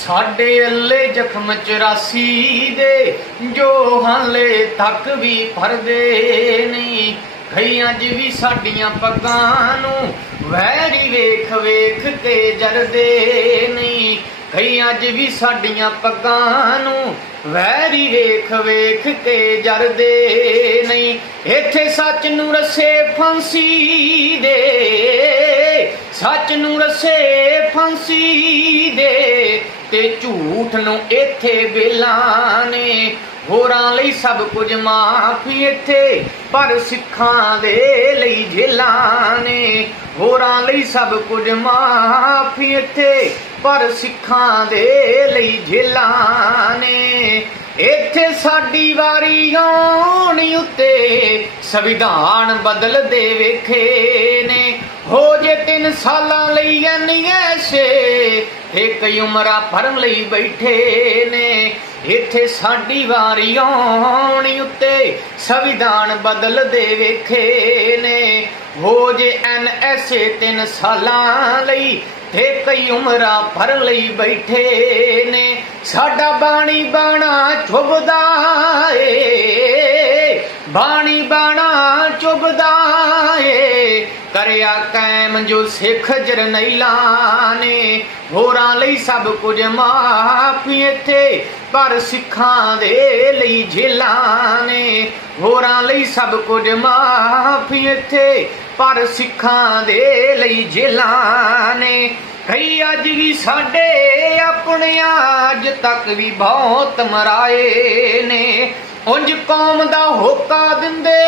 ਸਾਡੇ ਅੱਲੇ ਜ਼ਖਮ 84 ਦੇ, ਜੋ ਹਾਲੇ ਤੱਕ ਵੀ ਫਰਦੇ ਨਹੀਂ। ਕਈ ਅੱਜ ਵੀ ਸਾਡੀਆਂ ਪੱਗਾਂ ਨੂੰ ਵੈਰੀ ਵੇਖ ਵੇਖ ਕੇ ਜਰਦੇ ਨਹੀਂ। ਕਈ ਅੱਜ ਵੀ ਸਾਡੀਆਂ ਪੱਗਾਂ ਨੂੰ ਵੈਰੀ ਵੇਖ ਵੇਖ ਕੇ ਜਰਦੇ ਨਹੀਂ। ਇੱਥੇ ਸੱਚ ਨੂੰ ਰਸੇ ਫਾਂਸੀ ਦੇ ਸੱਚ ਨੂੰ ਰਸੇ ਫਾਂਸੀ ਦੇ। ਤੇ ਝੂਠ ਨੂੰ ਇੱਥੇ ਬੇਲਾਂ ਹੋਰਾਂ ਲਈ ਸਭ ਕੁਝ ਮਾਫੀ ਇੱਥੇ, ਪਰ ਸਿੱਖਾਂ ਦੇ ਲਈ ਜੇਲਾਂ ਨੇ। ਹੋਰਾਂ ਲਈ ਸਭ ਕੁਝ ਮਾਫੀ ਇੱਥੇ, ਪਰ ਸਿੱਖਾਂ ਦੇ ਲਈ ਜੇਲਾਂ ਨੇ। ਇੱਥੇ ਸਾਡੀ ਵਾਰੀ ਆਉਣੀ ਉੱਤੇ, ਸੰਵਿਧਾਨ ਬਦਲਦੇ ਵੇਖੇ ਨੇ। ਹੋ ਜੇ ਤਿੰਨ ਸਾਲਾਂ ਲਈ ਐਨਐਸੇ ਇੱਕ ਉਮਰਾਂ ਭਰਨ ਲਈ ਬੈਠੇ ਨੇ। ਇੱਥੇ ਸਾਡੀ ਵਾਰੀ ਆਉਣੀ ਉੱਤੇ ਸੰਵਿਧਾਨ ਬਦਲਦੇ ਵੇਖੇ ਨੇ। ਹੋ ਜੇ ਐਨਐਸਏ ਤਿੰਨ ਸਾਲਾਂ ਲਈ ਤੇ ਕਈ ਉਮਰਾਂ ਭਰ ਲਈ ਬੈਠੇ ਨੇ। ਸਾਡਾ ਬਾਣੀ ਬਾਣਾ ਚੁਬਦਾ ਏ। ਬਾਣੀ ਬਾਣਾ ਚੁਬਦਾ ਕਰਿਆ ਕਾਇਮ ਜੋ ਸਿੱਖ ਜਰਨੈਲਾਂ ਨੇ, ਹੋਰਾਂ ਲਈ ਸਭ ਕੁਝ ਮਾਫੀ ਇੱਥੇ, ਪਰ ਸਿੱਖਾਂ ਦੇ ਲਈ ਜੇਲਾਂ ਨੇ, ਹੋਰਾਂ ਲਈ ਸਭ ਕੁਝ ਮਾਫੀ ਇੱਥੇ, ਪਰ ਸਿੱਖਾਂ ਦੇ ਲਈ ਜੇਲਾਂ ਨੇ। ਕਈ ਅੱਜ ਵੀ ਸਾਡੇ ਆਪਣਿਆਂ ਅੱਜ ਤੱਕ ਵੀ ਬਹੁਤ ਮਰਾਏ ਨੇ, ਉਂਝ ਕੌਮ ਦਾ ਹੋਕਾ ਦਿੰਦੇ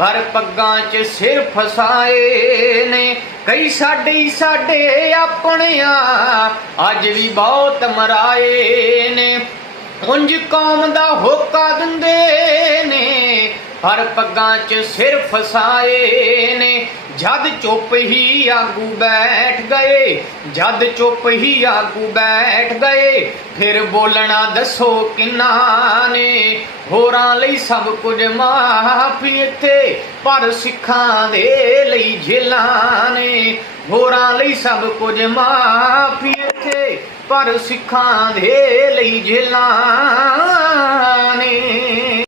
ਪਰ ਪੱਗਾਂ 'ਚ ਸਿਰ ਫਸਾਏ ਨੇ। ਕਈ ਸਾਡੇ ਹੀ ਸਾਡੇ ਆਪਣਿਆਂ ਅੱਜ ਵੀ ਬਹੁਤ ਮਰਾਏ ਨੇ। ਉਂਝ ਕੌਮ ਦਾ ਹੋਕਾ ਦਿੰਦੇ ਨੇ, ਪਰ ਪੱਗਾਂ 'ਚ ਸਿਰ ਫਸਾਏ ਨੇ। ਜਦ ਚੁੱਪ ਹੀ ਆਗੂ ਬੈਠ ਗਏ, ਜਦ ਚੁੱਪ ਹੀ ਆਗੂ ਬੈਠ ਗਏ, ਫਿਰ ਬੋਲਣਾ ਦੱਸੋ ਕਿੰਨਾ ਨੇ? ਹੋਰਾਂ ਲਈ ਸਭ ਕੁਝ ਮਾਫੀ ਇੱਥੇ, ਪਰ ਸਿੱਖਾਂ ਦੇ ਲਈ ਜੇਲਾਂ ਨੇ। ਹੋਰਾਂ ਲਈ ਸਭ ਕੁਝ ਮਾਫੀ ਇੱਥੇ, ਪਰ ਸਿੱਖਾਂ ਦੇ ਲਈ ਜੇਲਾਂ ਨੇ।